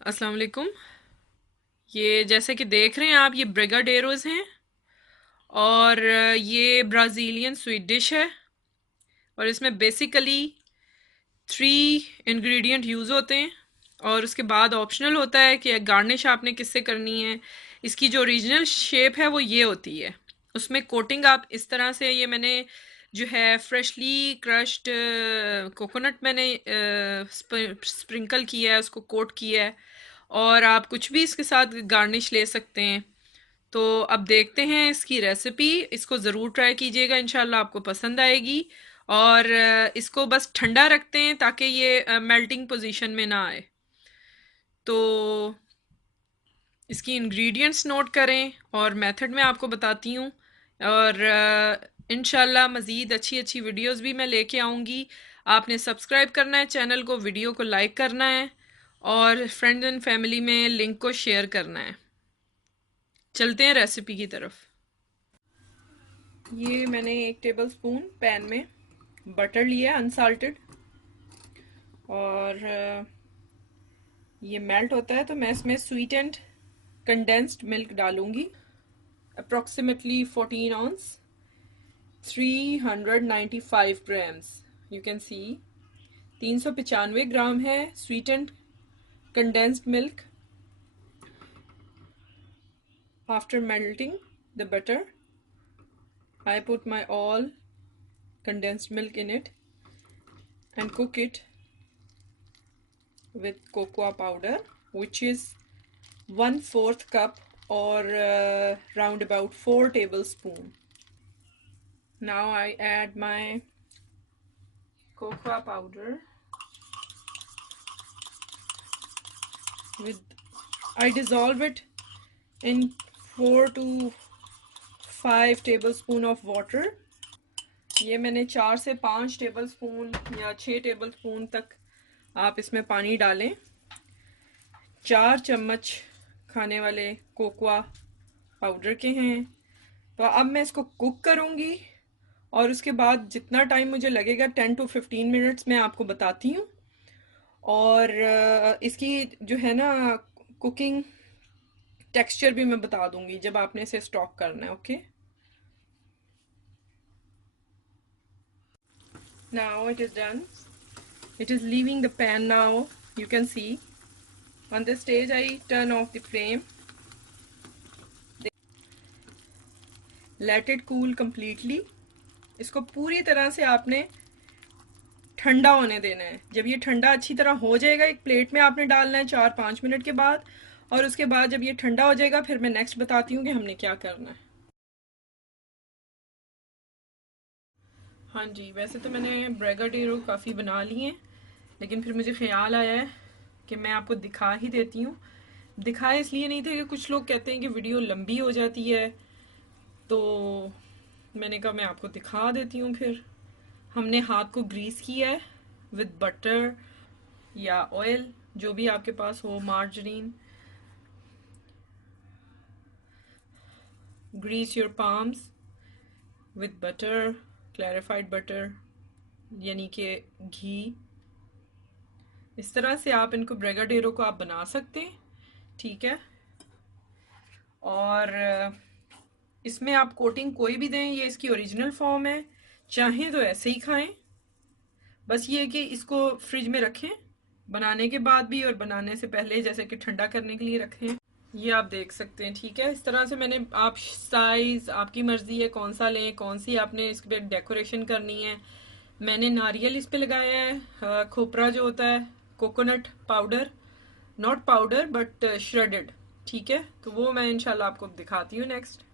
अस्सलाम वालेकुम। ये जैसे कि देख रहे हैं आप, ये ब्रिगाडेरोज हैं और ये ब्राज़ीलियन स्वीट डिश है। और इसमें बेसिकली 3 इंग्रेडिएंट यूज़ होते हैं और उसके बाद ऑप्शनल होता है कि गार्निश आपने किससे करनी है। इसकी जो ओरिजिनल शेप है वो ये होती है। उसमें कोटिंग आप इस तरह से, ये मैंने जो है फ्रेशली क्रश्ड कोकोनट मैंने स्प्रिंकल किया है, उसको कोट किया है। और आप कुछ भी इसके साथ गार्निश ले सकते हैं। तो अब देखते हैं इसकी रेसिपी। इसको ज़रूर ट्राई कीजिएगा, इंशाल्लाह आपको पसंद आएगी। और इसको बस ठंडा रखते हैं ताकि ये मेल्टिंग पोजीशन में ना आए। तो इसकी इंग्रेडिएंट्स नोट करें और मेथड मैं आपको बताती हूँ। और इंशाल्लाह मज़ीद अच्छी अच्छी वीडियोस भी मैं लेके आऊँगी। आपने सब्सक्राइब करना है चैनल को, वीडियो को लाइक करना है और फ्रेंड्स एंड फैमिली में लिंक को शेयर करना है। चलते हैं रेसिपी की तरफ। ये मैंने 1 टेबल स्पून पैन में बटर लिया अनसाल्टेड। और ये मेल्ट होता है तो मैं इसमें स्वीट एंड कंडेंस्ड मिल्क डालूंगी। Approximately 14 ounce, 395 grams। You can see 395 ग्राम है sweet and condensed milk. After melting the butter, I put my all condensed milk in it and cook it with cocoa powder, which is 1/4 cup or round about 4 tablespoons. Now I add my cocoa powder with, I dissolve it in 4 to 5 tablespoons of water. ये मैंने 4 से 5 tablespoon या 6 tablespoon तक आप इसमें पानी डालें। 4 चम्मच खाने वाले कोकोआ पाउडर के हैं। तो अब मैं इसको कुक करूंगी और उसके बाद जितना टाइम मुझे लगेगा 10 to 15 मिनट्स मैं आपको बताती हूँ। और इसकी जो है ना कुकिंग टेक्सचर भी मैं बता दूंगी जब आपने इसे स्टॉक करना है। Okay, now it is done. It is leaving the pan now, you can see. On this stage I turn off the flame, let it cool completely. इसको पूरी तरह से आपने ठंडा होने देना है। जब ये ठंडा अच्छी तरह हो जाएगा, एक प्लेट में आपने डालना है 4-5 मिनट के बाद। और उसके बाद जब ये ठंडा हो जाएगा फिर मैं नेक्स्ट बताती हूँ कि हमने क्या करना है। हाँ जी, वैसे तो मैंने ब्रेगाडेरो काफ़ी बना लिए हैं, लेकिन फिर मुझे ख्याल आया है कि मैं आपको दिखा ही देती हूँ। दिखाए इसलिए नहीं थे कि कुछ लोग कहते हैं कि वीडियो लंबी हो जाती है, तो मैंने कहा मैं आपको दिखा देती हूँ। फिर हमने हाथ को ग्रीस किया है विद बटर या ऑयल, जो भी आपके पास हो, margarine. Grease your palms with butter, clarified butter यानी कि घी। इस तरह से आप इनको ब्रेगाडेरो को आप बना सकते हैं, ठीक है। और इसमें आप कोटिंग कोई भी दें, ये इसकी ओरिजिनल फॉर्म है। चाहें तो ऐसे ही खाएं, बस ये कि इसको फ्रिज में रखें बनाने के बाद भी और बनाने से पहले, जैसे कि ठंडा करने के लिए रखें। ये आप देख सकते हैं, ठीक है। इस तरह से मैंने, आप साइज आपकी मर्जी है कौन सा लें, कौन सी आपने इस पे डेकोरेशन करनी है। मैंने नारियल इस पे लगाया है, खोपरा जो होता है, coconut powder, not powder but shredded, ठीक है। तो वो मैं इंशाल्लाह आपको दिखाती हूँ नेक्स्ट।